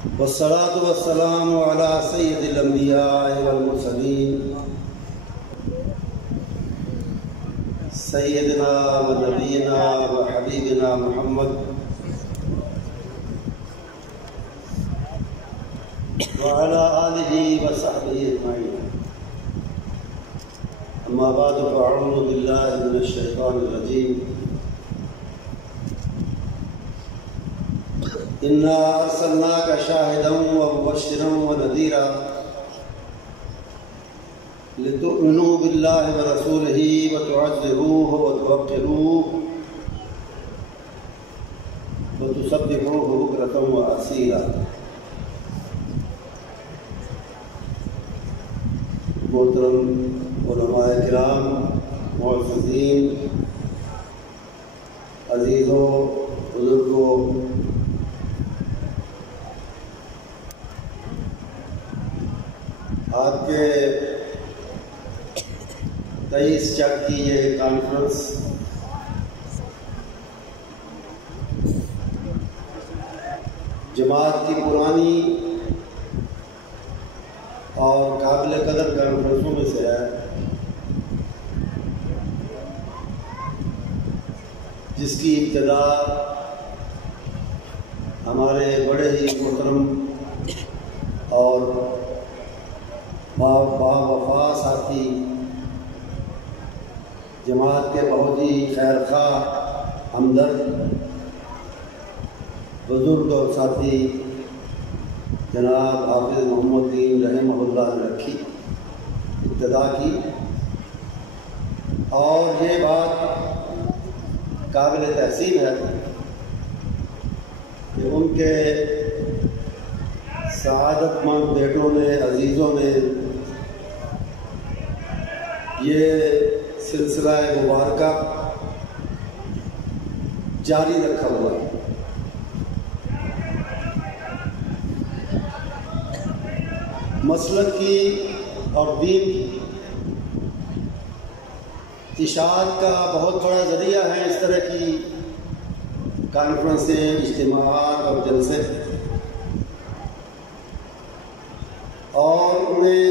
والصلاة والسلام على سيد الأنبياء والمرسلين سيدنا ونبينا وحبيبنا محمد وعلى آله وصحبه أجمعين. أما بعد فأعوذ بالله من الشيطان الرجيم. إنا أرسلناك شاهدا ومبشرا ونذيرا لتؤمنوا بالله ورسوله وتعزروه وتوقروه وتسبحوه بكرة وأصيلا. محترم علماء کرام، معززین، عزیزوں، بزرگوں، آپ کے 23 چک کی یہ کانفرنس جماعت کی پرانی اور قابل قدر کانفرنسوں میں سے ہے، جس کی ابتدا ہمارے بڑے ہی محترم اور باوفا ساتھی، جماعت کے بہت ہی خیر خواہ، ہمدرد، بزرگ اور ساتھی جناب حافظ محمد دین رحمہ اللہ نے رکھی، ابتدا کی، اور یہ بات قابل تحسین ہے کہ ان کے سعادت مند بیٹوں نے، عزیزوں نے یہ سلسلہ مبارکہ جاری رکھا ہوا ہے۔ مسلک کی اور دین کی اشاعت کا بہت بڑا ذریعہ ہے اس طرح کی کانفرنسیں، اجتماعات اور جلسے، اور انہیں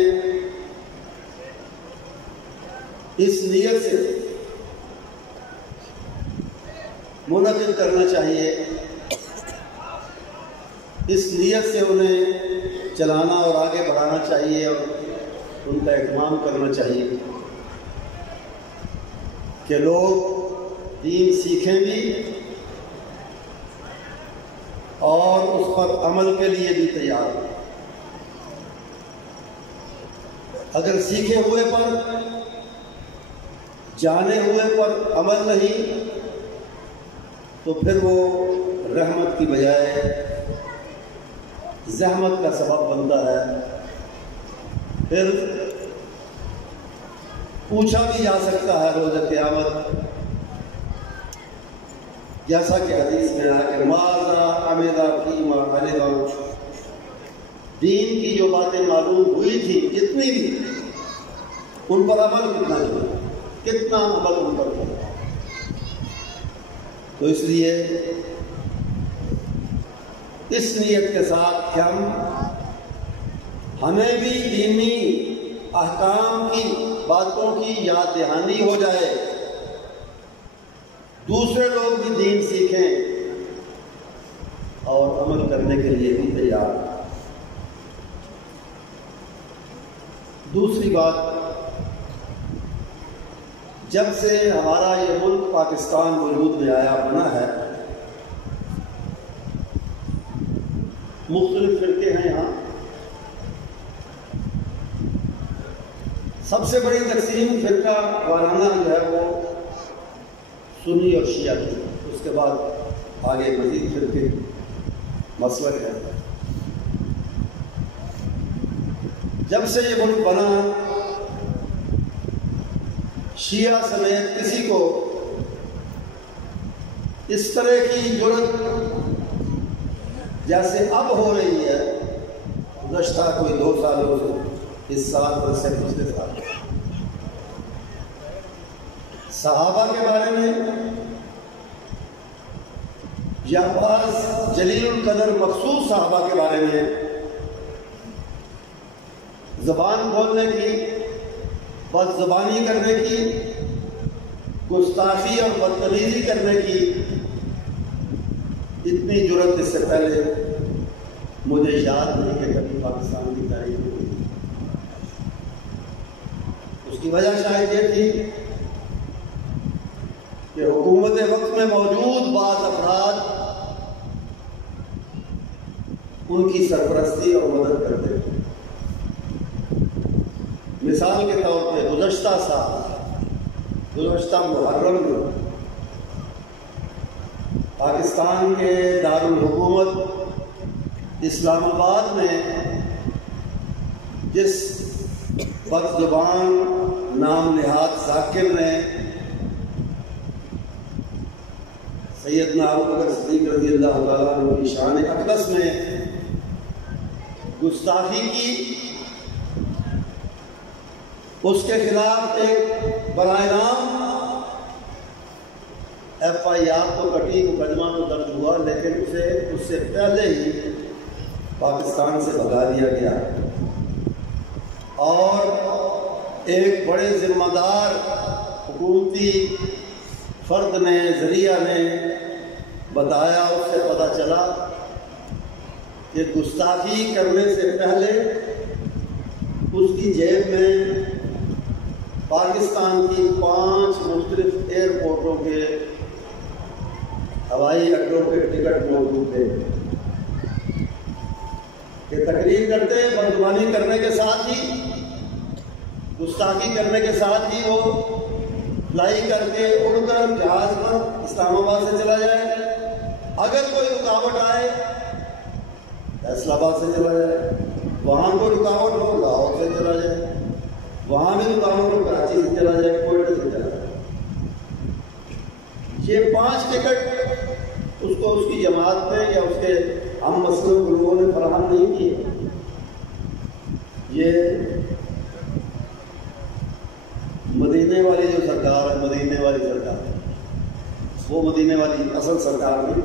اس نیت سے منعقد کرنا چاہیے، اس نیت سے انہیں چلانا اور آگے بڑھانا چاہیے اور ان کا اہتمام کرنا چاہیے کہ لوگ دین سیکھیں بھی اور اس پر عمل کے لیے بھی تیار ہوں۔ اگر سیکھے ہوئے پر، جانے ہوئے پر عمل نہیں تو پھر وہ رحمت کی بجائے زحمت کا سبب بنتا ہے۔ پھر پوچھا بھی جا سکتا ہے روز قیامت، جیسا کہ حدیث میں ہے کہ ماذا عمل فیما علم، دین کی جو باتیں معلوم ہوئی تھی جتنی بھی، ان پر عمل کتنا عمل ان پر کیا۔ تو اس لیے اس نیت کے ساتھ کہ ہمیں بھی دینی احکام کی باتوں کی یاد دہانی ہو جائے، دوسرے لوگ بھی دین سیکھیں اور عمل کرنے کے لیے بھی تیار۔ دوسری بات، جب سے ہمارا یہ ملک پاکستان وجود میں آیا بنا ہے، مختلف فرقے ہیں یہاں۔ سب سے بڑی تقسیم فرقہ وارانہ جو ہے وہ سنی اور شیعہ کی، اس کے بعد آگے مزید فرقے مسلک ہے۔ جب سے یہ ملک بنا، شیعہ سمیت کسی کو اس طرح کی جرت جیسے اب ہو رہی ہے، گزشتہ کوئی 2 سالوں سے، اس سال اور سے پچھلے سال، صحابہ کے بارے میں یا بعض جلیل القدر مخصوص صحابہ کے بارے میں زبان کھولنے کی، بد زبانی کرنے کی، گستاخی اور بدتمیزی کرنے کی اتنی جرأت اس سے پہلے مجھے یاد نہیں کہ کبھی پاکستان کی تاریخ میں ہوئی۔ اس کی وجہ شاید یہ تھی کہ حکومت وقت میں موجود بعض افراد ان کی سرپرستی اور مدد کرتے تھے۔ مثال کے طور پہ گزشتہ سال، گزشتہ محرم میں پاکستان کے دارالحکومت اسلام آباد میں جس بد زبان نام نہاد ذاکر نے سیدنا ابوبکر صدیق رضی اللہ تعالیٰ عنہ کی شان اقدس میں گستاخی کی، اس کے خلاف ایک برائے نام ایف آئی آر تو کٹی، مقدمہ تو درج ہوا، لیکن اسے اس سے پہلے ہی پاکستان سے بھگا دیا گیا اور ایک بڑے ذمہ دار حکومتی فرد نے، ذریعہ نے بتایا، اس سے پتہ چلا کہ گستاخی کرنے سے پہلے اس کی جیب میں پاکستان کی 5 مختلف ایئرپورٹوں کے ہوائی اڈوں کے ٹکٹ موجود تھے کہ تقریر کرتے، بدزبانی کرنے کے ساتھ ہی، گستاخی کرنے کے ساتھ ہی وہ فلائی کر کے اڑ کر جہاز پر اسلام آباد سے چلا جائے، اگر کوئی رکاوٹ آئے فیصل آباد سے چلا جائے، وہاں کوئی رکاوٹ ہو لاہور سے چلا جائے، وہاں بھی رکاوٹ ہو کراچی سے چلا جائے، کوئٹہ سے چلا جائے۔ یہ 5 ٹکٹ اس کو اس کی جماعت میں یا اس کے ہم مسلوں کو لوگوں نے فراہم نہیں کیے۔ یہ مدینے والی جو سرکار ہے، مدینے والی سرکار ہے، وہ مدینے والی اصل سرکار میں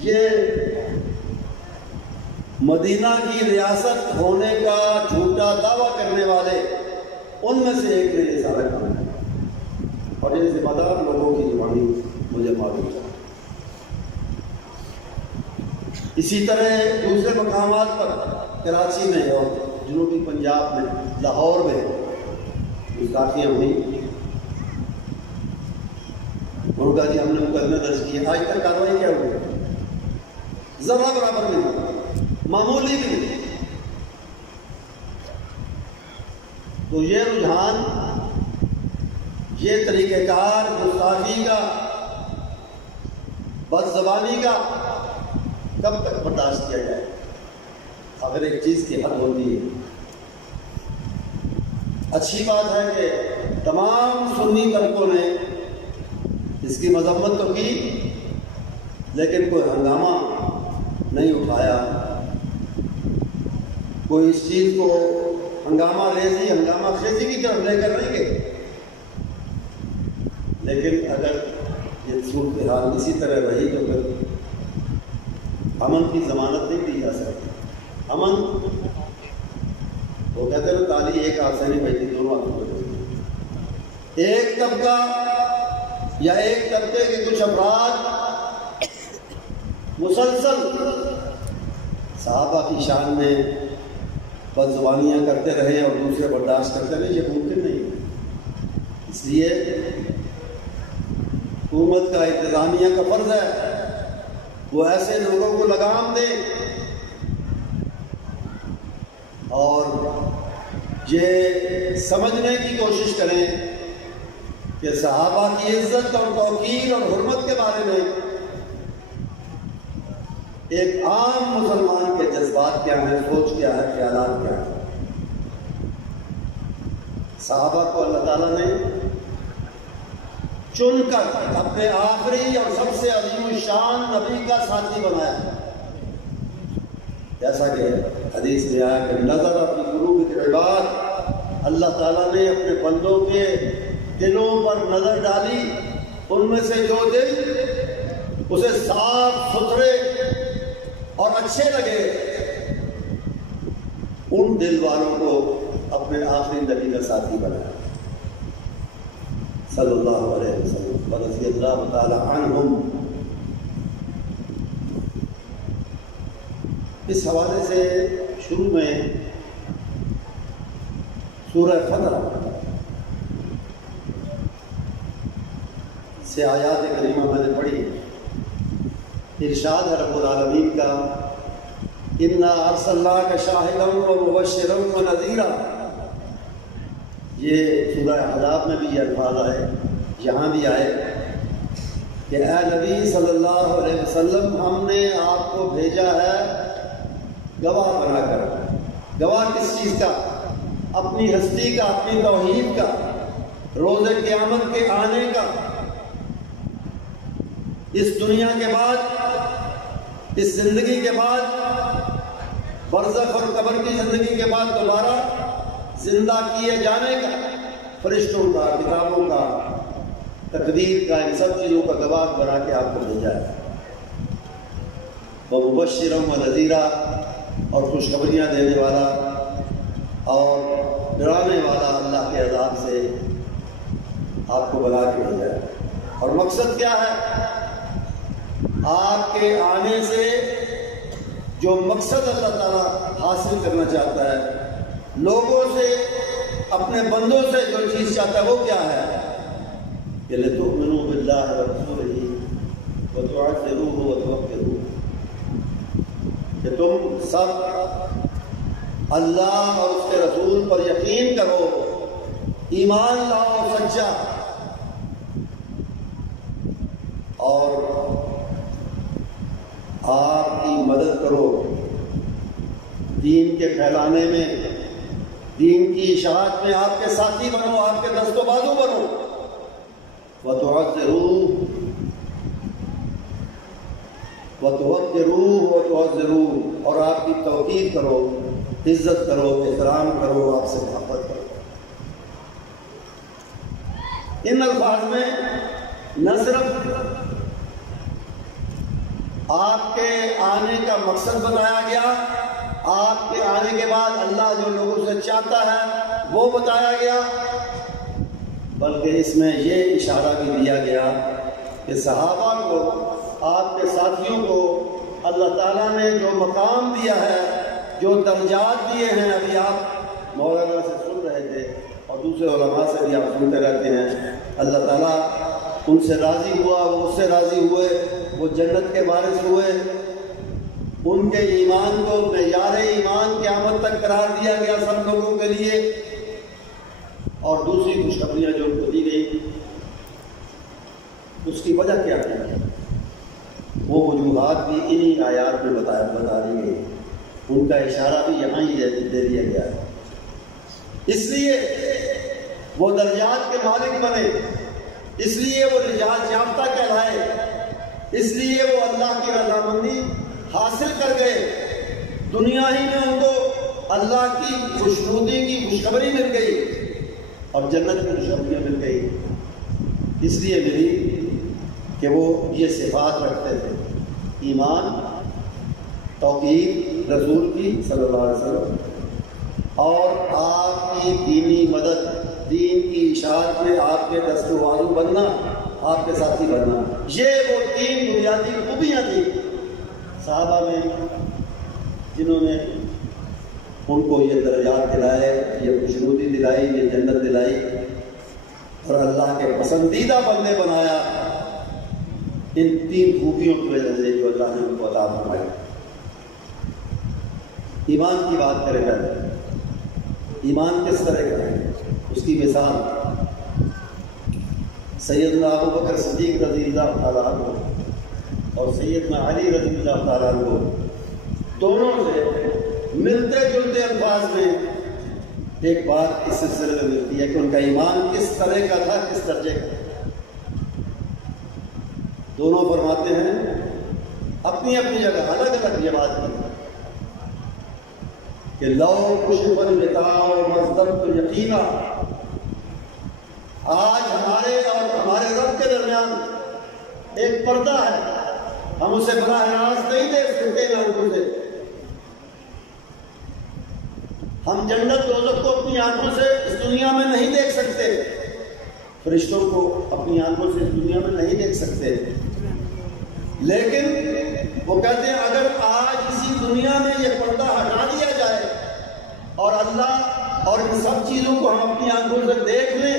یہ مدینہ کی ریاست ہونے کا جھوٹا دعویٰ کرنے والے ان میں سے ایک نے یہ سارا کام ہے، اور یہ ذمہ دار لوگوں کی زبانی مجھے معلوم ہے۔ اسی طرح دوسرے مقامات پر کراچی میں اور جنوبی پنجاب میں، لاہور میں گستاخیاں ہوئی، ان کا جی ہم نے مقدمے درج کیے، آج تک کارروائی کیا ہوئی؟ ذرا برابر نہیں، معمولی بھی نہیں۔ تو یہ رجحان، یہ طریقہ کار گستاخی کا، بد زبانی کا کب تک برداشت کیا جائے؟ اگر ایک چیز کی حد ہوتی ہے۔ اچھی بات ہے کہ تمام سنی طبقوں نے اس کی مذمت تو کی، لیکن کوئی ہنگامہ نہیں اٹھایا، کوئی اس چیز کو ہنگامہ خیزی کی طرف لے کر نہیں گئے۔ لیکن اگر یہ صورتحال اسی طرح رہی تو پھر امن کی ضمانت نہیں دی جا سکتی۔ امن، وہ کہتے ہیں تالی ایک ہاتھ سے نہیں بجتی، دونوں ہاتھوں سے بجتی۔ ایک طبقہ یا ایک طبقے کے کچھ افراد مسلسل صحابہ کی شان میں بدزبانیاں کرتے رہے اور دوسرے برداشت کرتے رہے، یہ ممکن نہیں ہے۔ اس لیے حکومت کا، انتظامیہ کا فرض ہے وہ ایسے لوگوں کو لگام دے اور یہ سمجھنے کی کوشش کریں کہ صحابہ کی عزت اور توقیر اور حرمت کے بارے میں ایک عام مسلمان کے جذبات کیا ہیں، سوچ کیا ہے، خیالات کیا ہیں۔ صحابہ کو اللہ تعالیٰ نے چن کر اپنے آخری اور سب سے عظیم الشان نبی کا ساتھی بنایا، جیسا کہ حدیث میں آیا کہ نظر اپنی قلوب العباد، اللہ تعالیٰ نے اپنے بندوں کے دلوں پر نظر ڈالی، ان میں سے جو دل اسے صاف ستھرے اور اچھے لگے، ان دل والوں کو اپنے آخری نبی کا ساتھی بنایا صلی اللہ علیہ وسلم رضی اللہ تعالی عنہم۔ اس حوالے سے شروع میں سورہ فتح سے آیات کریمہ میں نے پڑھی۔ ارشاد ہے رب العالمین کا، اِنَّا أَرْسَلْنَاكَ شَاهِدًا وَمُبَشِّرًا وَنَذِيرًا۔ یہ سورہ احزاب میں بھی یہ الفاظ آئے، یہاں بھی آئے کہ اے نبی صلی اللہ علیہ وسلم، ہم نے آپ کو بھیجا ہے گواہ بنا کر۔ گواہ کس چیز کا؟ اپنی ہستی کا، اپنی توحید کا، روز قیامت کے آنے کا، اس دنیا کے بعد، اس زندگی کے بعد، برزخ اور قبر کی زندگی کے بعد دوبارہ زندہ کیے جانے کا، فرشتوں کا، کتابوں کا، تقدیر کا، ان سب چیزوں کا گواہ بنا کے آپ کو بھیجا ہے۔ وَمُبَشِّرًا وَنَذِيرًا، اور خوشخبریاں دینے والا اور ڈرانے والا اللہ کے عذاب سے آپ کو بنا کے بھیجا ہے۔ اور مقصد کیا ہے؟ آپ کے آنے سے جو مقصد اللہ تعالیٰ حاصل کرنا چاہتا ہے، لوگوں سے، اپنے بندوں سے جو چیز چاہتا ہے، وہ کیا ہے؟ کہ لِتُؤْمِنُوا بِاللَّهِ وَرَسُولِهِ وَتُعَزِّرُوهُ وَتُوَقِّرُوهُ، کہ تم سب اللہ اور اس کے رسول پر یقین کرو، ایمان لاؤ سچا، اور آپ کی مدد کرو دین کے پھیلانے میں، دین کی اشاعت میں آپ کے ساتھی بنو، آپ کے دست و بازو بنو۔ وَتُعَزِّرُوهُ وَتُوَقِّرُوهُ وَتُعَزِّرُوهُ، اور آپ کی توقیر کرو، عزت کرو، احترام کرو، آپ سے محبت کرو۔ ان الفاظ میں نہ صرف آپ کے آنے کا مقصد بتایا گیا، آپ کے آنے کے بعد اللہ جو لوگوں سے چاہتا ہے وہ بتایا گیا، بلکہ اس میں یہ اشارہ بھی دیا گیا کہ صحابہ کو، آپ کے ساتھیوں کو اللہ تعالیٰ نے جو مقام دیا ہے، جو درجات دیے ہیں، ابھی آپ مولانا سے سن رہے تھے اور دوسرے علماء سے بھی آپ سنتے رہتے ہیں، اللہ تعالیٰ ان سے راضی ہوا، وہ اس سے راضی ہوئے، وہ جنت کے وارث ہوئے، ان کے ایمان کو معیار ایمان قیامت تک قرار دیا گیا سب لوگوں کے لیے۔ اور دوسری خوشخبریاں جو ان کو دی گئی، اس کی وجہ کیا ہے؟ وہ وجوہات بھی انہی آیات میں بتا دی گئی، ان کا اشارہ بھی یہاں ہی دے دیا گیا ہے۔ اس لیے وہ درجات کے مالک بنے، اس لیے وہ نجات یافتہ کہلائے، اس لیے وہ اللہ کی رضامندی حاصل کر گئے، دنیا ہی میں ان کو اللہ کی خوشنودی کی خوشخبری مل گئی اور جنت کی خوشخبریاں مل گئی۔ اس لیے ملی کہ وہ یہ صفات رکھتے تھے، ایمان، توقیر رسول کی صلی اللہ علیہ وسلم، اور آپ کی دینی مدد، دین کی اشاعت میں آپ کے دست و بازو بننا، آپ کے ساتھی بننا۔ یہ وہ تین بنیادی خوبیاں تھیں صحابہ میں، جنہوں نے ان کو یہ درجات دلائے، یہ خوشنودی دلائی، یہ جنت دلائی، اور اللہ کے پسندیدہ بندے بنایا ان تین خوبیوں کی وجہ سے جو اللہ نے ان کو عطا فرمائی۔ ایمان کی بات کریں گے، ایمان کس طرح کا ہے؟ اس کی مثال سیدنا ابو بکر صدیق رضی اللہ تعالیٰ عنہ اور سیدنا علی رضی اللہ تعالیٰ عنہ، دونوں سے ملتے جلتے الفاظ میں ایک بات اس سلسلے میں ملتی ہے کہ ان کا ایمان کس طرح کا تھا، کس درجے کا۔ دونوں فرماتے ہیں اپنی اپنی جگہ الگ الگ یہ بات کی کہ لو کشف الغطاء مصدرت یقینا، آج ہمارے اور ہمارے رب کے درمیان ایک پردہ ہے، ہم اسے براہ راست نہیں دیکھ سکتے آنکھوں سے. ہم جنت دوزخ کو اپنی آنکھوں سے اس دنیا میں نہیں دیکھ سکتے، فرشتوں کو اپنی آنکھوں سے اس دنیا میں نہیں دیکھ سکتے. لیکن وہ کہتے ہیں اگر آج اسی دنیا میں یہ پردہ ہٹا دیا جائے اور اللہ اور ان سب چیزوں کو ہم اپنی آنکھوں سے دیکھ لیں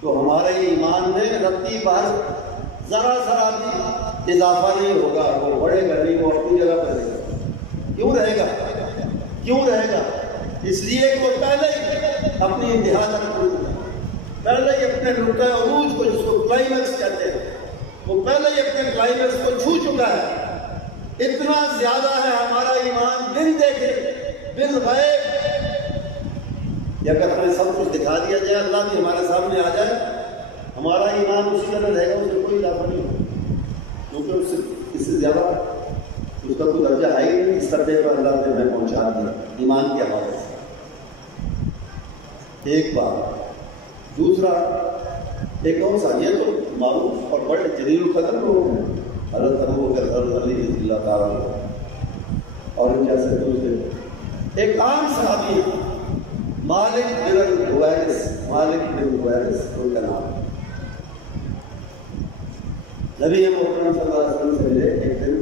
تو ہمارے ایمان میں رتی بھر ذرا بھی اضافہ نہیں ہوگا. وہ بڑھے گا نہیں، وہ اپنی جگہ پر رہے گا. کیوں رہے گا؟ کیوں رہے گا؟ اس لیے کہ وہ پہلے ہی اپنی انتہا تک پہنچ گیا، پہلے ہی اپنے نقطۂ عروج کو، جس کو کلائمیکس کہتے ہیں، وہ پہلے ہی اپنے کلائمیکس کو چھو چکا ہے. اتنا زیادہ ہے ہمارا ایمان بن دیکھے، بن غیب. یا اگر ہمیں سب کچھ دکھا دیا جائے، اللہ بھی ہمارے سامنے آ جائے، ہمارا ایمان اسی طرح رہے گا، اس سے کوئی اضافہ نہیں ہوگا، کیونکہ اس سے زیادہ اس کا کوئی درجہ ہے ہی نہیں. اس درجے پر اللہ نے ہمیں پہنچا دیا ایمان کے حوالے سے. ایک بات. دوسرا ایک اور سا، یہ تو معروف اور بڑے جلیل القدر لوگ ہیں، حضرت ابو بکر علی رضی اللہ تعالیٰ اور ان جیسے دوسرے. ایک عام صحابی مالک بن حویرث، مالک بن حویرث ان کا نام. نبی محترم صلی اللہ علیہ وسلم سے ملے ایک دن،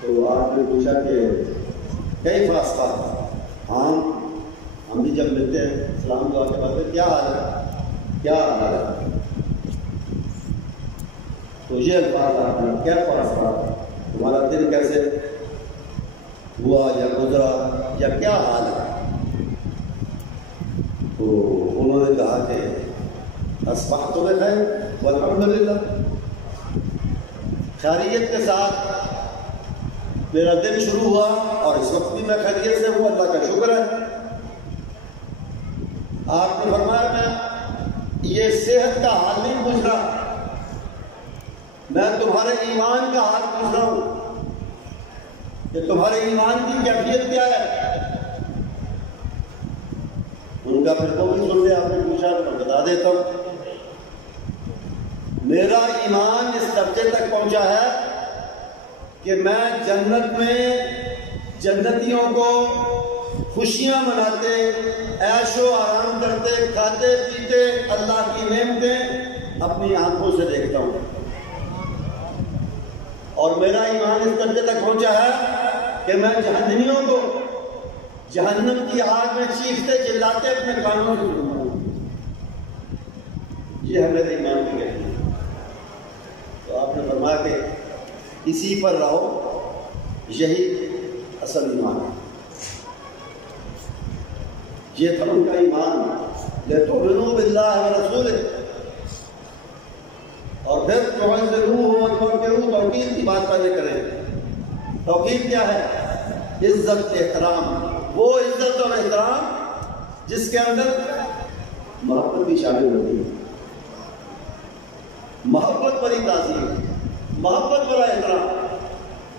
تو آپ نے پوچھا کہ کئی فاصلہ. ہم بھی جب ملتے ہیں سلام دعا کے بعد کیا حال ہے، کیا حال ہے، تو یہ الفاظ آپ نے کیا فاصلہ، تمہارا دن کیسے ہوا یا گزرا یا کیا حال ہے. تو انہوں نے کہا کہ اصبحت بخیر والحمدللہ، خیریت کے ساتھ میرا دن شروع ہوا اور اس وقت بھی میں خیریت سے ہوں، اللہ کا شکر ہے. آپ نے فرمایا میں یہ صحت کا حال نہیں پوچھ رہا، میں تمہارے ایمان کا حال پوچھ رہا ہوں کہ تمہارے ایمان کی کیفیت کیا ہے. ان کا پھر تو بھی سن لیا. آپ نے پوچھا تو میں بتا دیتا ہوں. میرا ایمان اس درجے تک پہنچا ہے کہ میں جنت میں جنتیوں کو خوشیاں مناتے، عیش و آرام کرتے، کھاتے پیتے، اللہ کی نعمتیں اپنی آنکھوں سے دیکھتا ہوں. اور میرا ایمان اس درجے تک پہنچا ہے کہ میں جہنمیوں کو جہنم کی آگ میں چیختے چلاتے اپنے کانوں سے سنتا ہوں. یہ ہے میرے ایمان کی کیفیت. تو آپ نے فرمایا کہ اسی پر رہو، یہی اصل ایمان ہے. یہ تھا ان کا ایمان. لِتُؤْمِنُوا بِاللَّهِ وَرَسُولِهِ. اور پھر تُعَزِّرُوهُ وَتُوَقِّرُوهُ، توقیر کی بات پہلے کریں. توقیر کیا ہے؟ عزت احترام. وہ عزت اور احترام جس کے اندر محبت بھی شامل ہوتی ہے. محبت پر ہی تعظیم، محبت پر احترام،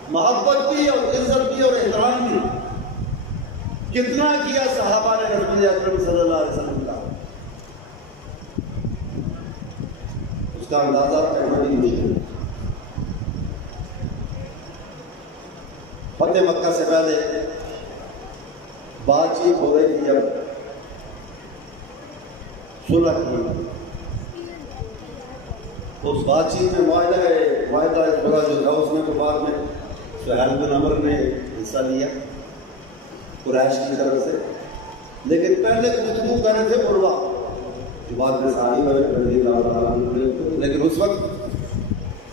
محبت بھی اور عزت بھی اور احترام بھی. کتنا کیا صحابہ نے رسول اکرم صلی اللہ علیہ وسلم کا، اس کا اندازہ کرنا بھی مشکل ہے. فتح مکہ سے پہلے بات چیت ہو رہی تھی، جب صلح کی اس بات چیت میں معاہدہ صلح جو تھا اس میں تو بعد میں سہیل بن عمرو نے حصہ لیا قریش کی طرف سے. لیکن پہلے گفتگو کر رہے تھے عروہ جو بعد میں صحابی رضی اللہ عنہ، لیکن اس وقت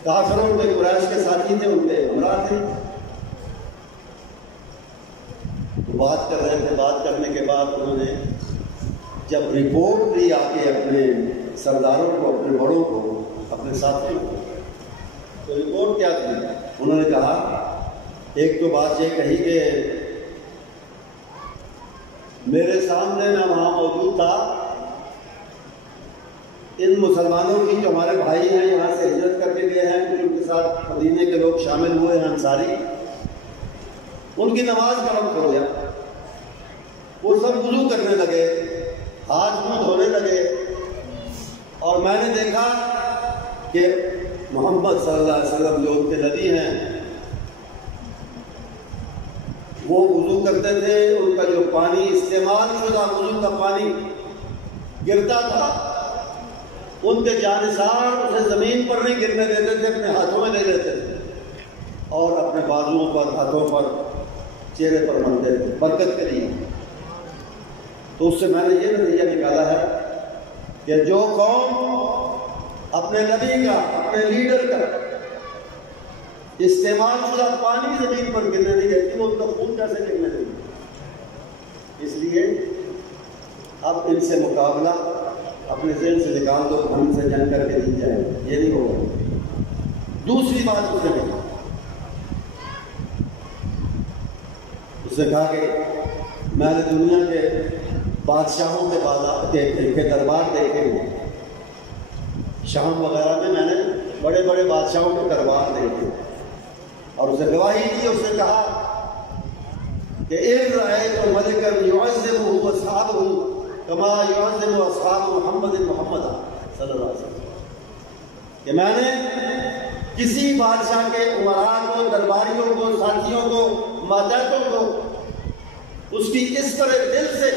کافروں کے قریش کے ساتھی تھے، ان کے ہمراہ تھے. بات کر رہے تھے. بات کرنے کے بعد انہوں نے جب رپورٹ دی آ کے اپنے سرداروں کو، اپنے بڑوں کو، اپنے ساتھیوں کو، تو رپورٹ کیا تھی؟ انہوں نے کہا ایک تو بات یہ کہی کہ میرے سامنے نہ وہاں موجود تھا ان مسلمانوں کی جو ہمارے بھائی ہیں یہاں سے ہجرت کر کے گئے ہیں، کچھ ان کے ساتھ مدینے کے لوگ شامل ہوئے ہیں انصاری، ان کی نماز کا وقت ہو گیا. وہ سب وضو کرنے لگے، ہاتھ منہ دھونے لگے، اور میں نے دیکھا کہ محمد صلی اللہ علیہ وسلم جو ان کے نبی ہیں وہ وضو کرتے تھے، ان کا جو پانی استعمال شدہ وضو کا پانی گرتا تھا ان کے جانثار اسے زمین پر نہیں گرنے دیتے تھے، اپنے ہاتھوں میں لے لیتے تھے اور اپنے بازوؤں پر، ہاتھوں پر، چہرے پر ملتے تھے برکت کے لیے۔ تو اس سے میں نے یہ نتیجہ نکالا ہے کہ جو قوم اپنے نبی کا، اپنے لیڈر کا استعمال شدہ پانی زمین پر گرنے نہیں دیتی، وہ ان کا خون کیسے گرنے دے گی؟ اس لیے اب ان سے مقابلہ اپنے ذہن سے نکال دو، ہم سے جنگ کر کے دی جائے، یہ نہیں ہوگا۔ دوسری بات اس نے کہی، اس نے کہا کہ میں نے دنیا کے بادشاہوں کے دربار دیکھے ہیں، شام وغیرہ میں نے بڑے بڑے بادشاہوں کے دربار دیکھے اور اسے گواہی دی۔ اس نے کہا کہ ایک رأیت ملکا یعظمہ اصحابہ کما یعظم اصحاب محمد صلی اللہ علیہ وسلم، کہ میں نے کسی بادشاہ کے امراء کو، درباریوں کو، ساتھیوں کو، ماتحتوں کو اس کی اس طرح دل سے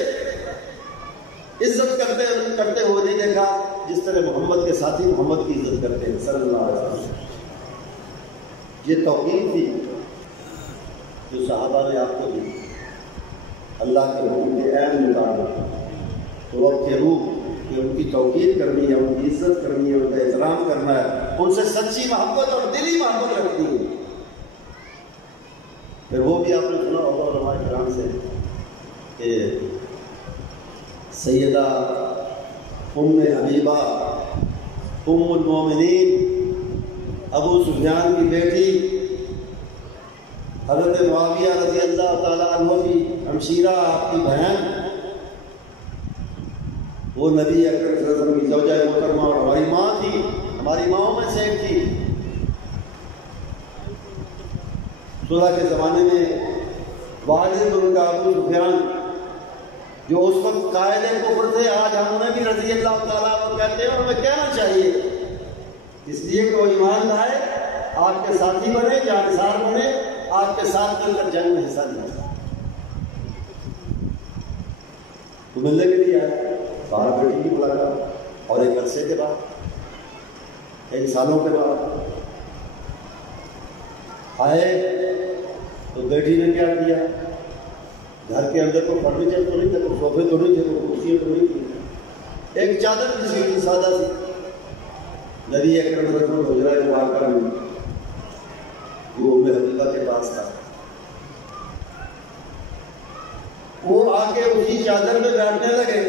عزت کرتے ہوئے نہیں دیکھا جس طرح محمد کے ساتھی محمد کی عزت کرتے ہیں صلی اللہ علیہ وسلم۔ یہ توقیر تھی جو صحابہ نے آپ کو دی اللہ کے حکم کے عین مطابق۔ تو وقت کے روح کہ ان کی توقیر کرنی ہے، ان کی عزت کرنی ہے، ان کا احترام کرنا ہے، ان سے سچی محبت اور دلی محبت رکھنی ہے۔ پھر وہ بھی آپ نے سنا ہوگا علماء کرام سے کہ سیدہ ام حبیبہ ام المومنین ابو سفیان کی بیٹی حضرت معاویہ رضی اللہ تعالیٰ عنہ کی ہمشیرہ، آپ کی بہن، وہ نبی اکرم صلی اللہ علیہ وسلم کی زوجہ محترمہ اور ہماری ماں تھی، ہماری ماؤں میں سے ایک تھی۔ صلح کے زمانے میں والد ان کا ابو سفیان جو اس وقت قائد کفر تھے، آج ہم انہیں بھی رضی اللہ تعالیٰ عنہ کہتے ہیں اور ہمیں کہنا چاہیے، اس لیے کہ وہ ایمان لائے، آپ کے ساتھی بنے، جانثار بنے، آپ کے ساتھ مل کر جنگ میں حصہ لیا۔ تو ملنے کے لیے آئے، باہر بیٹی کی ملاقات، اور ایک عرصے کے بعد، کئی سالوں کے بعد آئے تو بیٹی نے کیا کیا؟ گھر کے اندر کوئی فرنیچر تو نہیں تھا، کوئی صوفے تو نہیں تھے، کوئی کرسیاں تو نہیں تھی، ایک چادر بچھی تھی سادہ سی۔ نبی اکرم صلی اللہ علیہ وسلم حجرہ مبارکہ میں وہ ام حبیبہ کے پاس تھا، وہ آ کے اسی چادر میں بیٹھنے لگے۔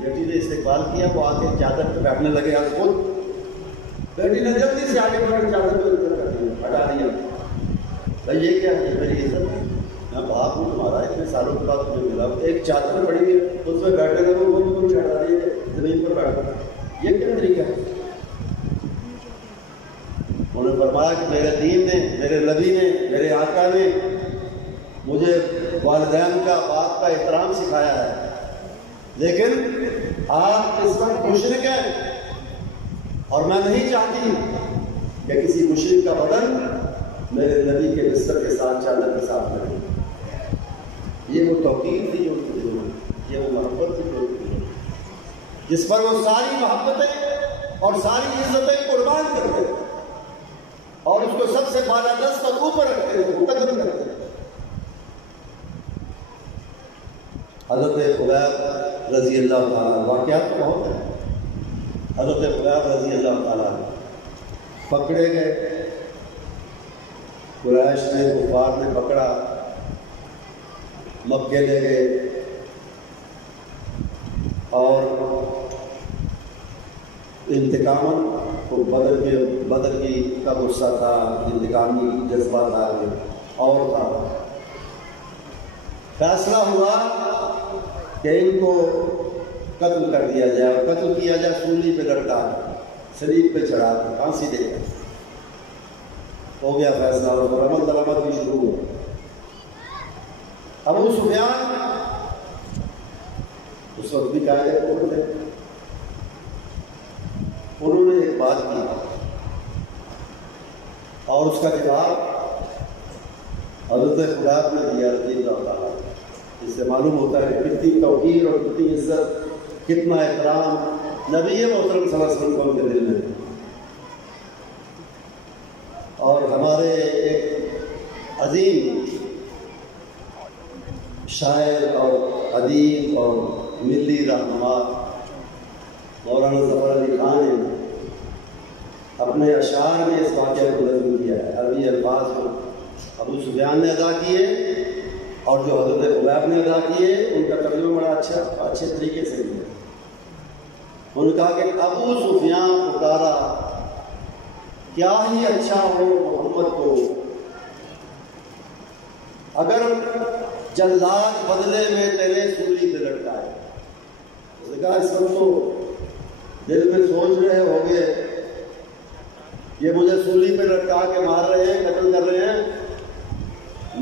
بیٹی نے استقبال کیا، وہ آ کے چادر پہ بیٹھنے لگے، آپ خود بیٹی نے جلدی سے آگے بڑھ چادر پہ ہٹا دیا۔ بھائی یہ کیا ہے؟ میری عزت ہے، میں باپ ہوں تمہارا، اتنے سالوں کے بعد مجھے ملا، ایک چادر پڑی ہے اس میں بیٹھے لگے، وہ بھی ہٹا دیے زمین پر بیٹھا، یہ کیا طریقہ ہے؟ انہوں نے فرمایا کہ میرے دین نے، میرے نبی نے، میرے آقا نے مجھے والدین کا، باپ کا احترام سکھایا ہے، لیکن آپ اس وقت مشرک ہیں اور میں نہیں چاہتی کہ کسی مشرک کا بدن میرے نبی کے بستر کے ساتھ، چادر کے ساتھ رہے۔ یہ وہ توقیر تھی جو ان کے دلوں میں، یہ وہ محبت تھی جو ان کے دلوں میں، جس پر وہ ساری محبتیں اور ساری عزتیں قربان کرتے ہیں اور اس کو سب سے بالا دست اور اوپر رکھتے ہیں، مقدم کرتے ہیں۔ حضرت خبیب رضی اللہ تعالیٰ، واقعات تو بہت ہیں، حضرت خبیب رضی اللہ تعالیٰ پکڑے گئے، قریش نے، کفار نے پکڑا، مکے لے گئے اور انتقام کو بدر کی کا غصہ تھا، انتقامی جذبہ تھا اور تھا۔ فیصلہ ہوا کہ ان کو قتل کر دیا جائے، اور قتل کیا جائے، سولی پہ لٹکا، صلیب پہ چڑھا کر پھانسی دے کر۔ ہو گیا فیصلہ اور رمل دلمت بھی شروع ہو۔ ابو سفیان اس وقت بھی قائد کفر تھے، انہوں نے ایک بات کی اور اس کا جواب حضرت خدا نے دیا رضی اللہ تعالیٰ۔ اس سے معلوم ہوتا ہے کتنی توقیر اور کتنی عزت، کتنا احترام نبی محترم صلی اللہ علیہ وسلم کو ان کے دل میں۔ اور ہمارے ایک عظیم شاعر اور ادیب اور ملی رہنما مولانا ظفر علی خان نے اپنے اشعار میں اس واقعے کو نظم کیا ہے۔ عربی الفاظ کو ابو سفیان نے ادا کیے اور جو حضرت خبیب نے ادا کیے ان کا ترجمہ بڑا اچھے طریقے سے کیا۔ ان کا کہ ابو سفیان پکارا کیا ہی اچھا ہو محمد کو، اگر جلاد بدلے میں تیرے سولی پہ لٹکائے۔ اس نے کہا اس وقت تو دل میں سوچ رہے ہوگے یہ مجھے سولی پہ لٹکا کے مار رہے ہیں، قتل کر رہے ہیں،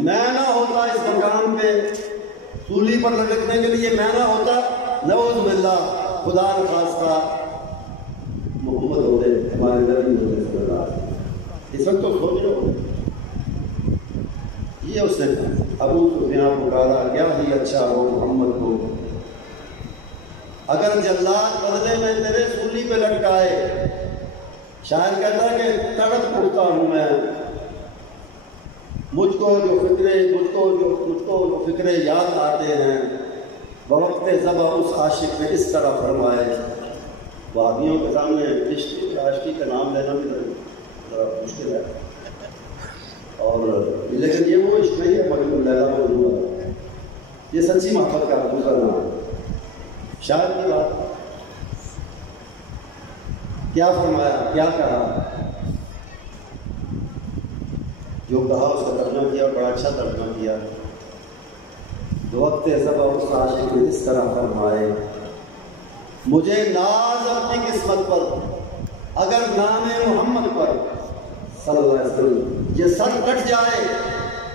میں نہ ہوتا اس مقام پہ سولی پر لٹکنے کے لیے، میں نہ ہوتا، نعوذ باللہ، خدا نخواستہ محمد ہوتے ہمارے نبی ہوتے صلی اللہ علیہ وسلم۔ اس وقت تو سوچ رہے ہو یہ اس نے کہا ابو سفیان پکارا کیا ہی اچھا ہو محمد کو، اگر جلاد بدلے میں تیرے سولی پہ لٹکائے۔ شاعر کہتا ہے کہ تڑپ اٹھتا ہوں میں، مجھ کو جو فکرے یاد آتے ہیں، بوقت ذبح اس عاشق نے اس طرح فرمائے۔ وہابیوں کے سامنے عاشقی کا نام لینا بھی ذرا مشکل ہے، اور لیکن یہ وہ عشق نہیں ہے مجنون لیلا مجنون، یہ سچی محبت کا دوسرا نام ہے۔ شاعر کی بات کیا فرمایا، کیا کہا، جو کہا اس کا ترجمہ کیا، بڑا اچھا ترجمہ کیا۔ وقت ذبح اس عاشق نے اس طرح فرمائے، مجھے ناز اپنی قسمت پر، اگر نام محمد پر صلی اللہ علیہ وسلم یہ سر کٹ جائے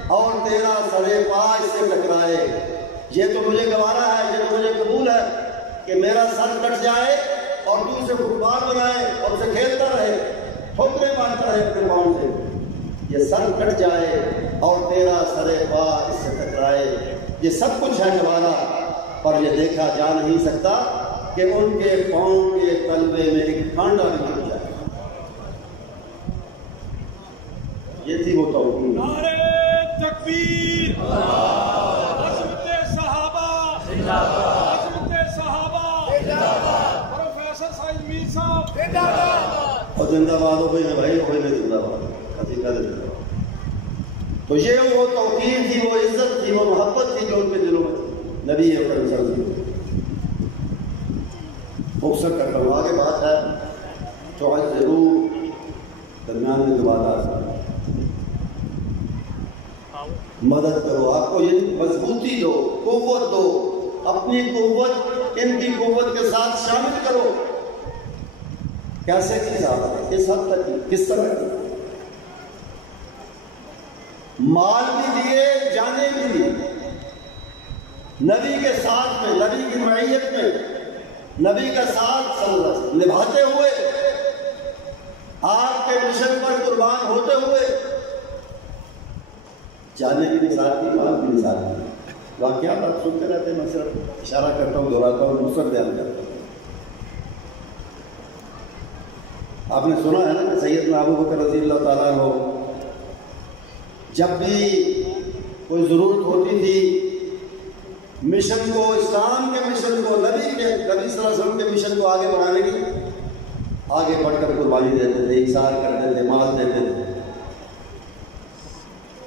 اور تیرا سرے پا اس سے ٹکرائے۔ یہ تو مجھے گوارا ہے، یہ تو مجھے قبول ہے کہ میرا سر کٹ جائے اور تو اسے فٹ بال بنائے اور اسے کھیلتا رہے، ٹھوکریں مارتا رہے اپنے پاؤں سے۔ یہ سر کٹ جائے اور تیرا سرے پا اس سے ٹکرائے۔ یہ سب کچھ ہے گوارا، پر یہ دیکھا جا نہیں سکتا کہ ان کے پاؤں کے تلوے میں ایک کانڈا بھی گر جائے۔ یہ تھی وہ توقیر۔ نعرہ تکبیر، عظمت صحابہ زندہ باد، عظمت صحابہ زندہ باد، پروفیسر سعید میر صاحب زندہ باد، اور زندہ باد ہو گئے بھائی، ہو گئے زندہ باد، عظیمہ زندہ باد۔ تو یہ وہ توقیر تھی، وہ عزت تھی، وہ محبت تھی جو ان کے دلوں میں تھی نبی اکرم صلی اللہ علیہ وسلم۔ مختصر کرتا ہوں، آگے بات ہے تو آج ضرور درمیان میں جو بات آ سکتی، مدد کرو، آپ کو یہ مضبوطی دو، قوت دو، اپنی قوت ان کی قوت کے ساتھ شامل کرو۔ کیسے کی ذات ہے، کس حد تک کی، کس طرح کی، مال بھی دیے، جانیں بھی دی، نبی کے ساتھ میں، نبی کی معیت میں، نبی کا ساتھ صلی اللہ علیہ وسلم نبھاتے ہوئے، آپ کے مشن پر قربان ہوتے ہوئے، جانے کی نثار کی، مال کی نثار کی۔ واقعات آپ سنتے رہتے ہیں، میں صرف اشارہ کرتا ہوں، دہراتا ہوں، مختصر بیان کرتا ہوں۔ آپ نے سنا ہے نا کہ سیدنا ابو بکر رضی اللہ تعالیٰ عنہ جب بھی کوئی ضرورت ہوتی تھی مشن کو، اسلام کے مشن کو، نبی صلی اللہ علیہ وسلم کے مشن کو آگے بڑھانے کی، آگے بڑھ کر قربانی دیتے تھے، احسان کرتے تھے، مال دیتے تھے۔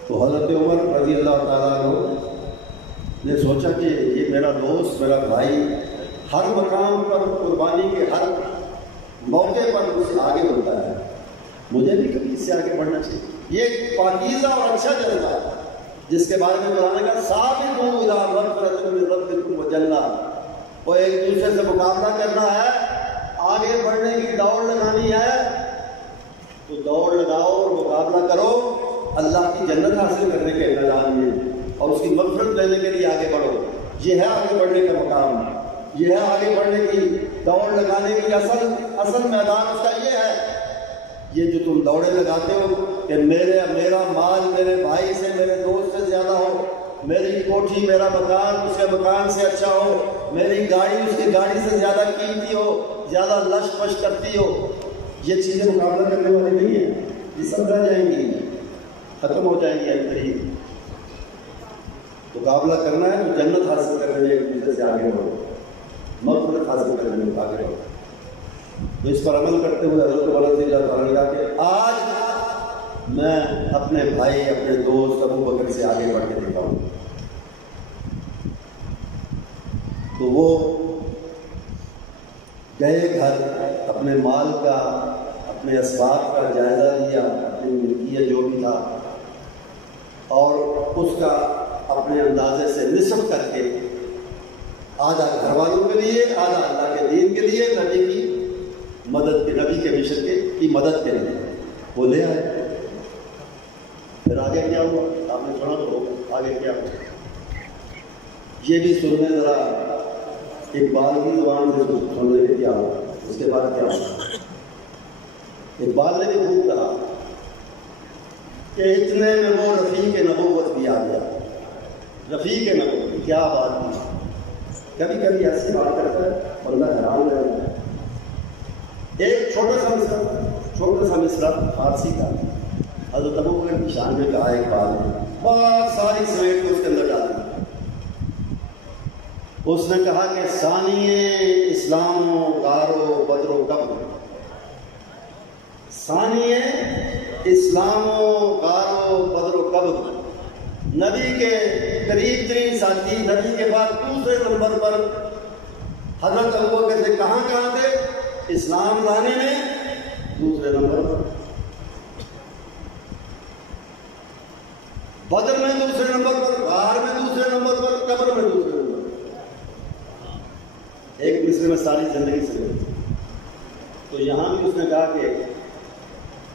تو حضرت عمر رضی اللہ تعالیٰ عنہ نے سوچا کہ یہ میرا دوست، میرا بھائی ہر مقام پر قربانی کے ہر موقع پر مجھ سے آگے بڑھتا ہے، مجھے بھی کبھی اس سے آگے بڑھنا چاہیے۔ یہ ایک پاکیزہ اور اچھا جذبہ ہے جس کے بارے میں قرآن کا سابقوا الی مغفرۃ من ربکم وجنہ، وہ ایک دوسرے سے مقابلہ کرنا ہے، آگے بڑھنے کی دوڑ لگانی ہے، تو دوڑ لگاؤ اور مقابلہ کرو اللہ کی جنت حاصل کرنے کے میدان میں، اور اس کی مغفرت لینے کے لیے آگے بڑھو۔ یہ ہے آگے بڑھنے کا مقام، یہ ہے آگے بڑھنے کی دوڑ لگانے کی اصل میدان اس کا یہ ہے۔ یہ جو تم دوڑیں لگاتے ہو کہ میرا مال میرے بھائی سے میرے دوست سے زیادہ ہو، میری کوٹھی میرا مکان اس کے مکان سے اچھا ہو، میری گاڑی اس کی گاڑی سے زیادہ قیمتی ہو، زیادہ لش پش کرتی ہو، یہ چیزیں مقابلہ کرنے والی نہیں ہیں، یہ سب رہ جائیں گی، ختم ہو جائیں گی قریب۔ مقابلہ کرنا ہے تو جنت حاصل کرنے میں ایک دوسرے سے آگے بڑھو، مغفرت حاصل کرنے میں آگے بڑھو۔ تو اس پر عمل کرتے ہوئے حضرت والا رضی اللہ تعالیٰ نے کہا کہ آج میں اپنے بھائی اپنے دوست ابو بکر سے آگے بڑھ کے دکھاؤں۔ تو وہ گئے گھر، اپنے مال کا اپنے اسباب کا جائزہ لیا، اپنی ملکیت جو بھی تھا، اور اس کا اپنے اندازے سے نصف کر کے آدھا گھر والوں کے لیے، آدھا اللہ کے دین کے لیے، نبی کی مدد کے، نبی کے مشن کی مدد کے لیے وہ لے آئے۔ پھر آگے کیا ہوا آپ نے سنا تو آگے کیا ہوا یہ بھی سننے ذرا اقبال کی زبان سے سننے کے کیا ہوا، اس کے بعد کیا ہوا۔ اقبال نے بھی خوب کہا کہ اتنے میں وہ رفیق نبوت بھی آ گیا۔ رفیق نبوت کیا بات ہے، کبھی کبھی ایسی بات کرتا ہے بندہ حیران رہ جاتا ہے۔ ایک چھوٹا سا مصرع فارسی کا حضرت ابوبکر کی شان میں کہا اقبال نے، بہت ساری سمیٹ کو اس کے اندر ڈال دی۔ اس نے کہا کہ ثانی اسلام و غار و بدر و قبر، ثانی اسلام و غار و بدر و قبر، نبی کے قریب ترین ساتھی، نبی کے بعد دوسرے نمبر پر حضرت ابوبکر سے کہاں تھے؟ اسلام لانے میں دوسرے نمبر پر، بدر میں دوسرے نمبر پر، غار میں دوسرے نمبر پر، قبر میں دوسرے نمبر پر۔ ایک مصرے میں ساری زندگی سے گئی۔ تو یہاں بھی اس نے کہا کہ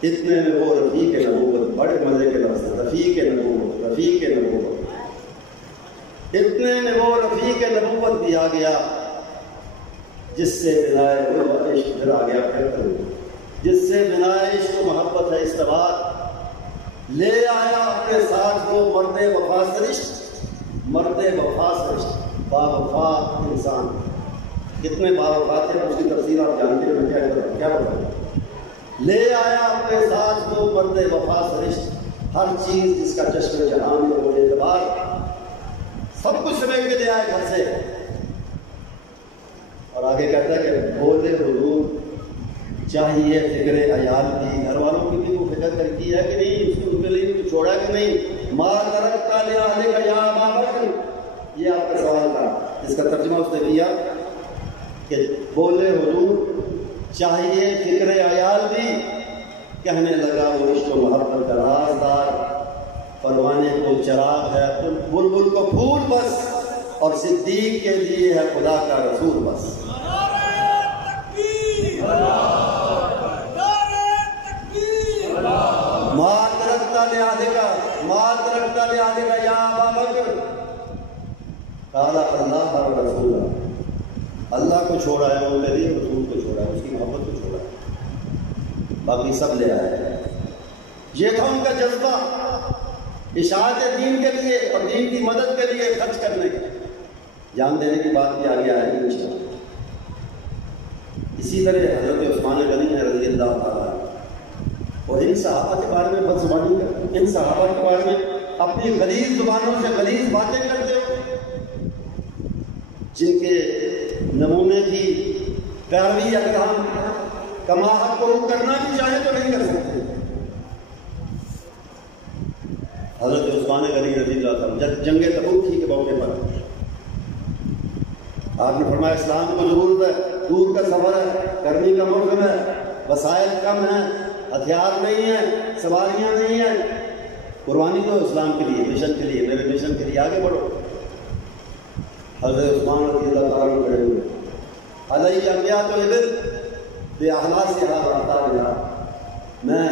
اتنے میں وہ رفیق نبوت، بڑے مزے کے لفظ رفیق نبوت، رفیق نبوت، اتنے میں وہ رفیق نبوت بھی آ گیا جس سے بنائے عشق، پھر آ گیا جس سے بنائے عشق و محبت ہے استباد، لے آیا اپنے ساتھ وہ مرد وفا سرشت، مرد وفا سرشت، با وفا انسان۔ کتنے با وفا تھے اس کی تفصیل آپ جانتے ہیں، میں کیا بتاؤں۔ لے آیا اپنے ساتھ وہ مرد وفا سرشت، ہر چیز جس کا چشم جہاں میں وہ اعتبار، سب کچھ سمیٹ کے لے آئے گھر سے۔ اور آگے کہتا ہے کہ بولے حضور چاہیے فکر عیال بھی، گھر والوں کی بھی وہ فکر کرتی ہے کہ نہیں، اس کو ان کے لیے بھی چھوڑا کہ نہیں۔ ما ترکتا لأہلک یا ابا بکر، یہ آپ کا سوال تھا، اس کا ترجمہ اس نے دیا کہ بولے حضور چاہیے فکر عیال بھی، کہنے لگا وہ عشق و محبت کا رازدار، پروانے کو چراغ ہے، بلبل کو پھول بس، اور صدیق کے لیے ہے خدا کا رسول بس۔ مات رکھتا لے آدھے کا یا ابا بکر، قال اللہ اور رسول، اللہ کو چھوڑا ہے وہ میری، رسول کو چھوڑا ہے، اس کی محبت کو چھوڑا ہے، باقی سب لے آئے۔ یہ تھا ان کا جذبہ اشاعت دین کے لیے اور دین کی مدد کے لیے خرچ کرنے کا۔ جان دینے کی بات بھی آگے آئے گی انشاءاللہ۔ اسی طرح حضرت عثمان غنی رضی اللہ تعالیٰ، اور ان صحابہ کے بارے میں بدزبانی کرتے، ان صحابہ کے بارے میں اپنی غلیظ زبانوں سے غلیظ باتیں کرتے ہو، جن کے نمونے کی پیروی اگر ہم کما حق کو کرنا بھی چاہیں تو نہیں کر سکتے۔ حضرت عثمان غنی رضی اللہ عنہ جب جنگ تبوک کے موقع پر آپ نے فرمایا اسلام کو ضرورت ہے، دور کا سفر ہے، گرمی کا موسم ہے، وسائل کم ہیں، ہتھیار نہیں ہیں، سواریاں نہیں ہیں، قربانی دو اسلام کے لیے، مشن کے لیے، میرے مشن کے لیے آگے بڑھو۔ حضرت عثمان رضی اللہ تعالیٰ کھڑے ہوئے، علیہ امیات الابل بے احلاس سے میں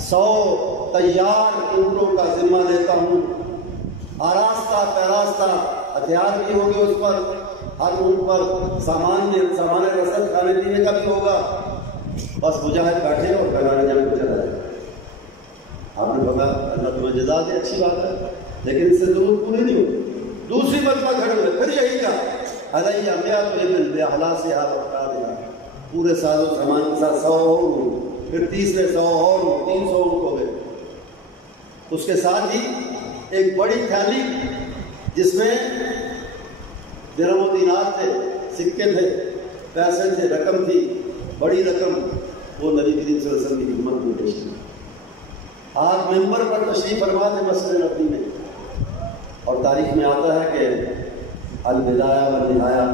100 تیار اونٹوں کا ذمہ لیتا ہوں، آراستہ پیراستہ ہتھیار بھی ہوگے اس پر، ہر اونٹ پر سامان رسد کھانے پینے کا بھی ہوگا، بس مجاہد بیٹھے اور میدان جنگ کو چلا جائے۔ آپ نے فرمایا اللہ تمہیں جزا دے، اچھی بات ہے، لیکن اس سے ضرورت پوری نہیں ہوئی۔ دوسری مرتبہ کھڑے ہوئے، پھر یہی کہا علیہ میات ابن بحلا سے ہاتھ اٹھا دیا، پورے ساز و سامان کے ساتھ 100 اور ہوں، پھر تیسرے 100 اور ہوں، 300 ہو گئے۔ اس کے ساتھ ہی ایک بڑی تھیلی جس میں درہم و دینار تھے، سکے تھے، پیسے تھے، رقم تھی، بڑی رقم، وہ نبی کریم صلی اللہ علیہ وسلم کی خدمت میں پیش کی۔ آپ ممبر پر تشریف فرما تھے مسجد نبوی میں، اور تاریخ میں آتا ہے کہ البدایہ والنہایہ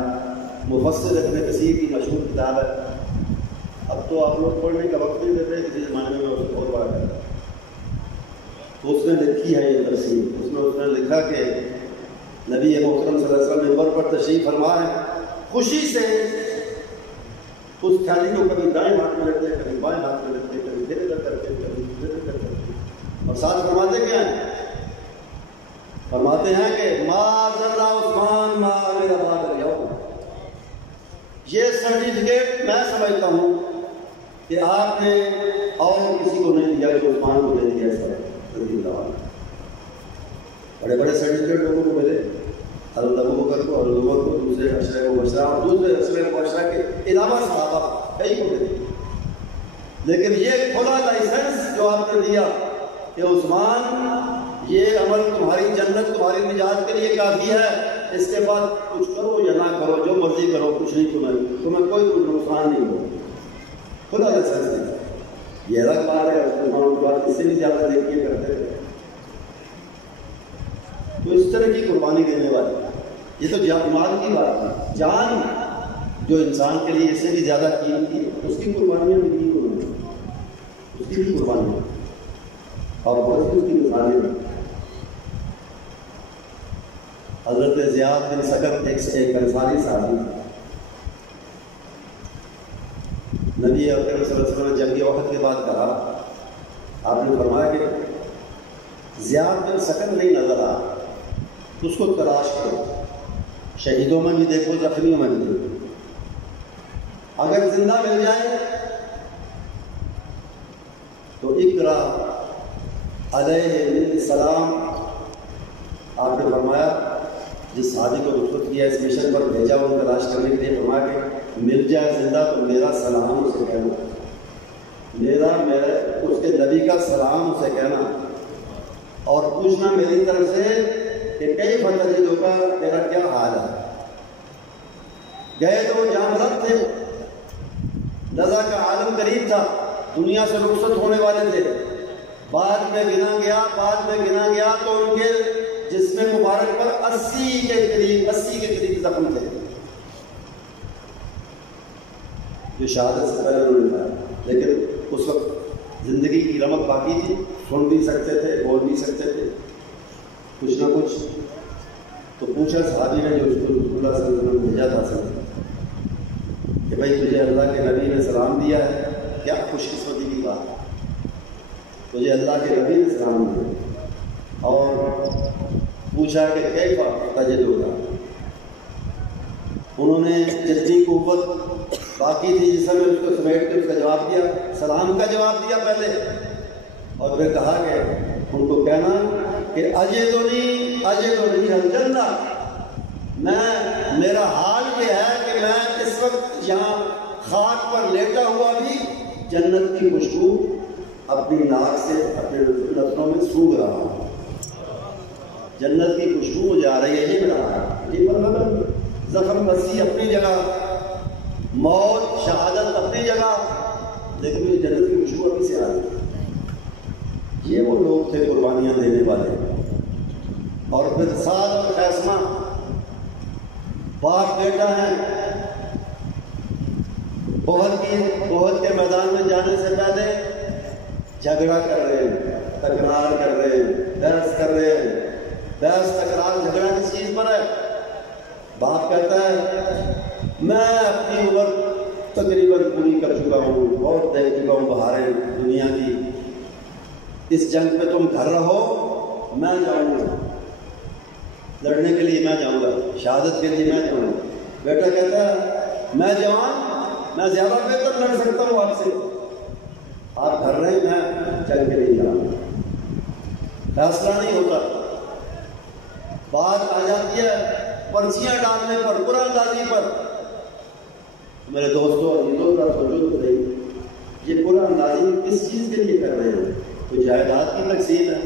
مفسر ابن کثیر کی مشہور کتاب ہے۔ اب تو آپ لوگ پڑھنے کا وقت نہیں دیتے، کسی زمانے میں اسے بہت بڑا کرتا، تو اس نے لکھی ہے یہ تفسیر۔ اس نے لکھا کہ نبی محترم صلی اللہ علیہ وسلم ممبر پر تشریف فرما ہے، خوشی سے اس تھیلی کو کبھی دائیں ہاتھ میں رکھتے، کبھی بائیں ہاتھ میں رکھتے، کبھی ادھر ادھر کر کے، کبھی ادھر ادھر کر کے، اور ساتھ فرماتے کیا ہیں؟ فرماتے ہیں کہ ما ذرا عثمان ما عمل بعد اليوم۔ یہ سرٹیفکیٹ میں سمجھتا ہوں کہ آپ نے اور کسی کو نہیں دیا جو عثمان کو دے دیا۔ اس طرح بڑے بڑے سرٹیفکیٹ لوگوں کو ملے، حضرت ابوبکر کو، حضرت عمر کو، دوسرے عشرہ مبشرہ اور دوسرے عشرہ مبشرہ کے علاوہ صحابہ کئی کو ملے، لیکن یہ کھلا لائسنس جو آپ نے دیا کہ عثمان یہ عمل تمہاری جنت، تمہاری نجات کے لیے کافی ہے، اس کے بعد کچھ کرو یا نہ کرو، جو مرضی کرو، کچھ نہیں، تمہیں کوئی نقصان نہیں ہو، کھلا لائسنس دیا۔ یہ الگ بات ہے، مسلمانوں کے بعد اس سے بھی زیادہ دیکھیے کرتے تھے، تو اس طرح کی قربانی دینے والی، یہ تو جان کی بات ہے، جان جو انسان کے لیے اس سے بھی زیادہ قیمتی ہے، اس کی قربانیاں بھی کی انہوں نے، اس کی بھی قربانیاں اور بہت سی اس کی مثالیں ہیں۔ حضرت زیاد بن سکر ایک انصاری صحابی، نبی اکرم صلی اللہ علیہ وسلم نے جنگ احد کے بعد کہا، آپ نے فرمایا کہ زیاد بن سکر نہیں نظر آ، اس کو تلاش کرو، شہیدوں میں بھی دیکھو، زخمیوں میں بھی دیکھو، اگر زندہ مل جائے تو اقرا علیہ السلام۔ آپ نے فرمایا جس صحابی کو رخصت کیا، اس مشن پر بھیجا وہ تلاش کرنے کے لیے، فرمایا کہ مل جائے زندہ تو میرا سلام اسے کہنا، میرا اس کے نبی کا سلام اسے کہنا، اور پوچھنا میری طرف سے کہ کئی فتح ہوگا، میرا کیا حال ہے۔ گئے تو جانورت تھے، رضا کا عالم قریب تھا، دنیا سے رخصت ہونے والے تھے، بعد میں گنا گیا تو ان کے جسم مبارک پر 80 کے قریب زخم تھے، جو شہادت سے پہلے انہوں نے کہا، لیکن اس وقت زندگی کی رمق باقی تھی، سن بھی سکتے تھے، بول بھی سکتے تھے کچھ نہ کچھ۔ تو پوچھا صحابی نے جو اس کو رسول اللہ صلی اللہ علیہ وسلم نے بھیجا تھا کہ بھائی تجھے اللہ کے نبی نے سلام دیا ہے، کیا خوش قسمتی کی بات، تجھے اللہ کے نبی نے سلام دیا، اور پوچھا کہ کیفا تجد ہوگا۔ انہوں نے جتنی قوت باقی تھی جس میں اس کو سمیٹ کے اس کا جواب دیا، سلام کا جواب دیا پہلے، اور پھر کہا کہ ان کو کہنا کہ اجدنی الجنہ، میرا حال یہ ہے کہ میں اس وقت یہاں خاک پر لیٹا ہوا بھی جنت کی خوشبو اپنی ناک سے اپنے نتنوں میں سونگھ رہا ہوں، جنت کی خوشبو مجھے آ رہی ہے، یہ میرا حال۔ یہ مطلب زخم بسی اپنی جگہ، موت شہادت اپنی جگہ، لیکن مجھے جنت کی خوشبو ابھی سے آ رہی ہے۔ یہ وہ لوگ تھے قربانیاں دینے والے۔ اور پھر سعد اور خیسمہ باپ بیٹا ہیں، بہت کے میدان میں جانے سے پہلے جھگڑا کر رہے ہیں، تکرار کر رہے ہیں، بحث کر رہے ہیں۔ بحث تکرار جھگڑا کس چیز پر ہے؟ باپ کہتا ہے میں اپنی عمر تقریباً پوری کر چکا ہوں، بہت دیکھ چکا ہوں بہاریں دنیا کی، اس جنگ پہ تم گھر رہو، میں جاؤں گا لڑنے کے لیے، میں جاؤں گا شہادت کے لیے، میں جاؤں گا۔ بیٹا کہتا ہے میں جوان، میں زیادہ بہتر لڑ سکتا ہوں آپ سے، آپ گھر رہے، میں جنگ کے لیے جاؤں گا۔ فیصلہ نہیں ہوتا، بات آ جاتی ہے پرچیاں ڈالنے پر، قرآن اندازی پر۔ میرے دوستوں عزیزوں کا سوچو رہی، یہ قرآن اندازی کس چیز کے لیے کر رہے ہیں؟ کوئی جائیداد کی تقسیم ہے،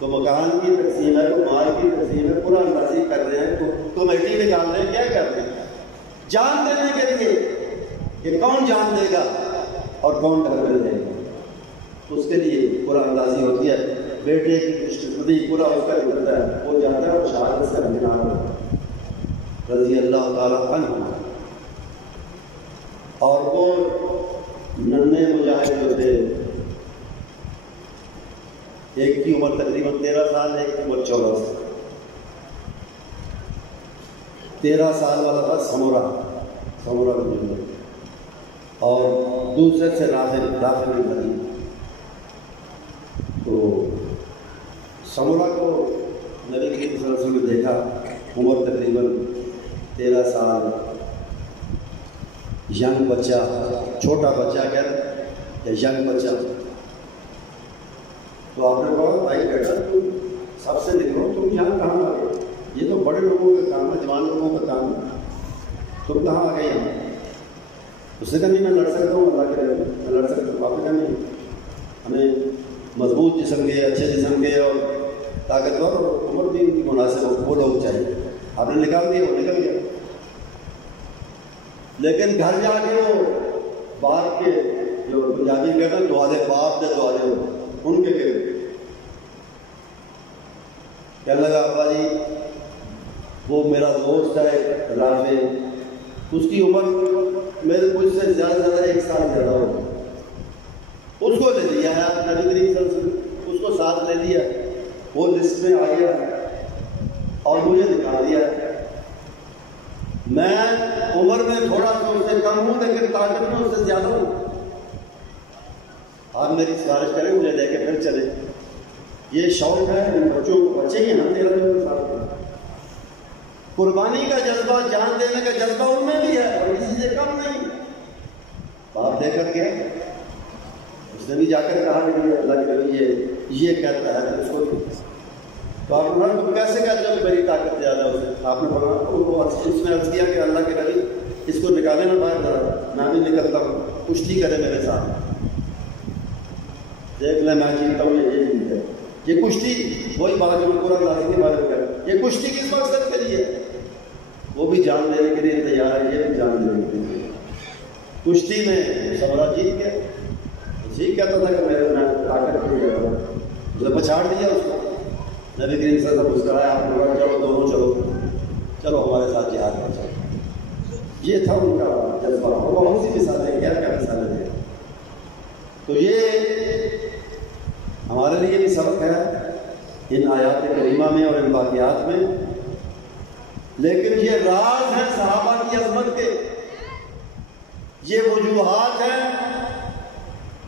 تو مکان کی تقسیم ہے، تو مال کی تقسیم ہے، قرآن اندازی کر رہے ہیں، تو کمیٹی نکال رہے ہیں، کیا کر رہے ہیں؟ جان دینے کے لیے کہ کون جان دے گا اور کون گھر میں دے گا، تو اس کے لیے قرآن اندازی ہوتی ہے۔ بیٹے کی خوشخبری پورا ہو کر ہوتا ہے، وہ جاتا ہے اور شہادت سے امکنار رضی اللہ تعالیٰ عنہ، اور وہ ننھے مجاہد جو تھے، ایک کی عمر تقریباً 13 سال، ایک کی عمر 14 سال۔ 13 سال والا تھا سمورہ بن، اور دوسرے سے رافع بن خدیج۔ تو سمورہ کو نبی کریم صلی اللہ علیہ وسلم نے دیکھا، عمر تقریباً 13 سال، ینگ بچہ، چھوٹا بچہ یا ینگ بچہ۔ تو آپ نے کہا بھائی بیٹا تم سب سے نکلو، تم یہاں کہاں آ گئے؟ یہ تو بڑے لوگوں کا کام ہے، جوان لوگوں کا کام ہے، تم کہاں آ گئے یہاں؟ اس نے کہا نہیں میں لڑ سکتا ہوں، اللہ کے میں لڑ سکتا ہوں۔ آپ نے کہا نہیں، ہمیں مضبوط جسم کے، اچھے جسم کے اور طاقتور اور عمر بھی ان کی مناسب ہو، وہ لوگ چاہیے۔ آپ نے نکال دیا، وہ نکل گیا۔ لیکن گھر جا کے وہ باپ کے، جو پنجابی کہتے ہیں دعا دے باپ دے دعا دے، ان کے کہنے لگا ابا جی وہ میرا دوست ہے رافع، اس کی عمر میرے مجھ سے زیادہ 1 سال زیادہ ہو، اس کو لے لیا ہے نبی کریم صلی اللہ علیہ وسلم، اس کو ساتھ لے لیا، وہ لسٹ میں آ گیا اور مجھے دکھا دیا۔ میں عمر میں تھوڑا سا اس سے کم ہوں، لیکن طاقت میں اس سے زیادہ ہوں۔ آپ میری سفارش کریں، مجھے لے کے پھر چلے۔ یہ شوق ہے ان بچوں کو، بچے ہی ہم 13 سال، قربانی کا جذبہ، جان دینے کا جذبہ ان میں بھی ہے اور کسی سے کم نہیں۔ باپ دے کر گیا، اس نے بھی جا کر کہا کہ اللہ کے نبی یہ کہتا ہے اس کو، تو آپ نے تم کیسے کہتے ہو کہ میری طاقت زیادہ ہو؟ آپ نے بولا، اس نے عرض کیا کہ اللہ کے نبی اس کو نکالے نا باہر ذرا، میں بھی نکلتا ہوں، کشتی کرے میرے ساتھ، دیکھ لیں میں جیتا ہوں یہ جیت ہے۔ یہ کشتی وہی بات جو قرآن لازم کے بارے میں کہا، یہ کشتی کس مقصد کے لیے؟ وہ بھی جان دینے کے لیے تیار ہے، یہ بھی جان دینے کے لیے۔ کشتی میں سمورہ جیت کے جی کہتا تھا کہ میرے میں طاقت نہیں کرتا، اس نے پچھاڑ دیا اس کو۔ نبی کریم صلی اللہ علیہ وسلم مسکرایا، آپ نے کہا چلو دونوں چلو ہمارے ساتھ جہاد کر چلو۔ یہ تھا ان کا جذبہ، اور بہت سی مثالیں، کیا مثالیں ہیں۔ تو یہ ہمارے لیے بھی سبق ہے ان آیات کریمہ میں اور ان واقعات میں، لیکن یہ راز ہیں صحابہ کی عظمت کے، یہ وجوہات ہیں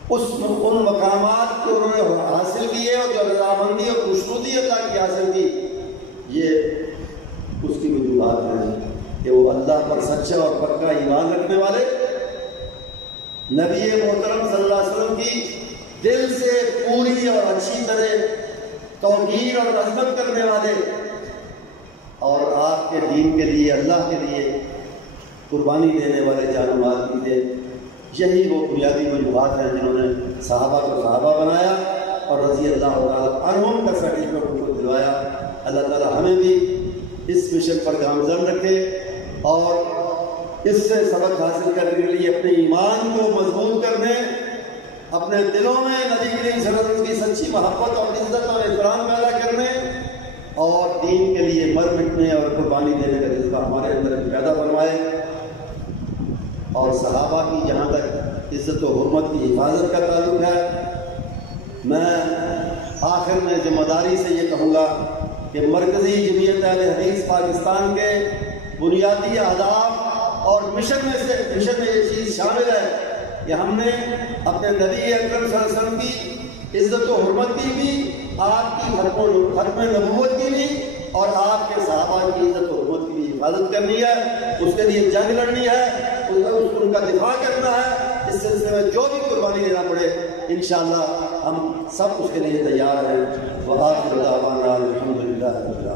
ان مقامات کو انہوں نے حاصل کیے اور جو رضامندی اور خوشنودی اللہ کی حاصل کی، یہ اس کی وجوہات ہیں کہ وہ اللہ پر سچا اور پکا ایمان رکھنے والے، نبی محترم صلی اللہ علیہ وسلم کی دل سے پوری اور اچھی طرح توقیر اور عظمت کرنے والے، اور آپ کے دین کے لیے، اللہ کے لیے قربانی دینے والے جان و مال کی تھے۔ یہی وہ بنیادی وجوہات ہیں جنہوں نے صحابہ کو صحابہ بنایا اور رضی اللہ تعالیٰ عنہم کا سرٹیفکیٹ ان کو دلوایا۔ اللہ تعالیٰ ہمیں بھی اس مشن پر گامزن رکھے اور اس سے سبق حاصل کرنے کے لیے اپنے ایمان کو مضبوط کرنے، اپنے دلوں میں نبی کریم صلی اللہ علیہ وسلم کی سچی محبت اور عزت اور احترام پیدا کرنے، اور دین کے لیے مر مٹنے اور قربانی دینے کا جذبہ ہمارے اندر پیدا فرمائے۔ اور صحابہ کی جہاں تک عزت و حرمت کی حفاظت کا تعلق ہے، میں آخر میں ذمہ داری سے یہ کہوں گا کہ مرکزی جمعیت اہل حدیث پاکستان کے بنیادی اہداف اور مشن میں یہ چیز شامل ہے کہ ہم نے اپنے نبی اکرم صلی اللہ علیہ وسلم کی عزت و حرمت کی بھی، آپ کی ختم نبوت کی بھی، اور آپ کے صحابہ کی عزت و حرمت کی بھی حفاظت کرنی ہے، اس کے لیے جنگ لڑنی ہے، ان کا دفاع کرنا ہے۔ اس سلسلے میں جو بھی قربانی دینا پڑے انشاءاللہ ہم سب اس کے لیے تیار ہیں۔ وآخر دعوانا الحمدللہ رب العالمین.